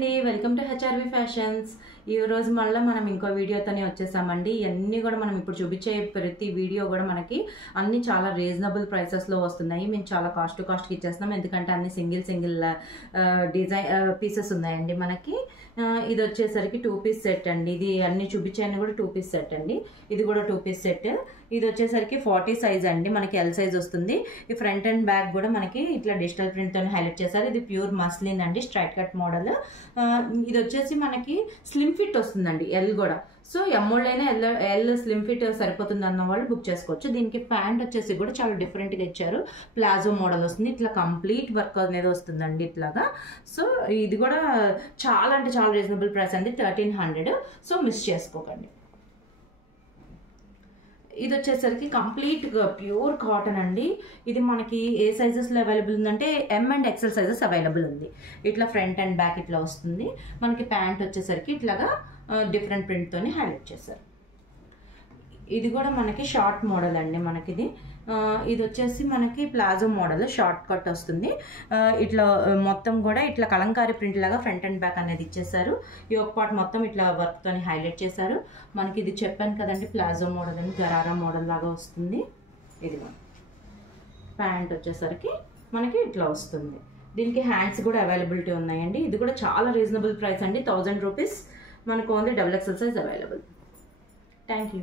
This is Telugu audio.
అండి, వెల్కమ్ టు హెచ్ఆర్వి ఫ్యాషన్స్. ఈ రోజు మళ్ళీ మనం ఇంకో వీడియోతోనే వచ్చేసామండి. ఇవన్నీ కూడా మనం ఇప్పుడు చూపించే ప్రతి వీడియో కూడా మనకి అన్ని చాలా రీజనబుల్ ప్రైసెస్లో వస్తున్నాయి. మేము చాలా కాస్ట్కి ఇచ్చేస్తున్నాం, ఎందుకంటే అన్ని సింగిల్ డిజైన్ పీసెస్ ఉన్నాయండి మనకి. ఇది వచ్చేసరికి 2 పీస్ సెట్ అండి. ఇది అన్ని చూపించాయని కూడా 2 పీస్ సెట్ అండి. ఇది కూడా 2 పీస్ సెట్. ఇది వచ్చేసరికి 40 సైజ్ అండి, మనకి ఎల్ సైజ్ వస్తుంది. ఈ ఫ్రంట్ అండ్ బ్యాక్ కూడా మనకి ఇట్లా డిజిటల్ ప్రింట్ తో హైలైట్ చేశారు. ఇది ప్యూర్ మస్లిన్ అండి, స్ట్రైట్ కట్ మోడల్. ఇది వచ్చేసి మనకి స్లిమ్ ఫిట్ వస్తుందండి, ఎల్ కూడా. సో ఎమ్మోళ్ళైనా ఎల్ స్లిమ్ ఫిట్ సరిపోతుంది అన్న వాళ్ళు బుక్ చేసుకోవచ్చు. దీనికి ప్యాంట్ వచ్చేసి కూడా చాలా డిఫరెంట్ గా ఇచ్చారు. ప్లాజో మోడల్ వస్తుంది, ఇట్లా కంప్లీట్ వర్క్ అనేది వస్తుందండి ఇట్లాగా. సో ఇది కూడా చాలా అంటే చాలా రీజనబుల్ ప్రైస్ అండి, 1300. సో మిస్ చేసుకోకండి. ఇది వచ్చేసరికి కంప్లీట్ ప్యూర్ కాటన్ అండి. ఇది మనకి ఏ సైజెస్లో అవైలబుల్ ఉందంటే M and XL sizes available ఉంది. ఇట్లా ఫ్రంట్ అండ్ బ్యాక్ ఇట్లా వస్తుంది. మనకి ప్యాంట్ వచ్చేసరికి ఇట్లాగా డిఫరెంట్ ప్రింట్తోని హైలైట్ చేశారు. ఇది కూడా మనకి షార్ట్ మోడల్ అండి. మనకి ఇది వచ్చేసి మనకి ప్లాజో మోడల్, షార్ట్ కట్ వస్తుంది. ఇట్లా మొత్తం కూడా ఇట్లా కలంకారీ ప్రింట్ లాగా ఫ్రంట్ అండ్ బ్యాక్ అనేది ఇచ్చేసారు. ఈ ఒక పార్ట్ మొత్తం ఇట్లా వర్క్ తోని హైలైట్ చేశారు. మనకి ఇది చెప్పాను కదండి, ప్లాజో మోడల్ అని, గరారా మోడల్ లాగా వస్తుంది. ఇది ప్యాంట్ వచ్చేసరికి మనకి ఇట్లా వస్తుంది. దీనికి హ్యాండ్స్ కూడా అవైలబిలిటీ ఉన్నాయండి. ఇది కూడా చాలా రీజనబుల్ ప్రైస్ అండి, 1000 రూపీస్. మనకు only XXL size available. Thank you.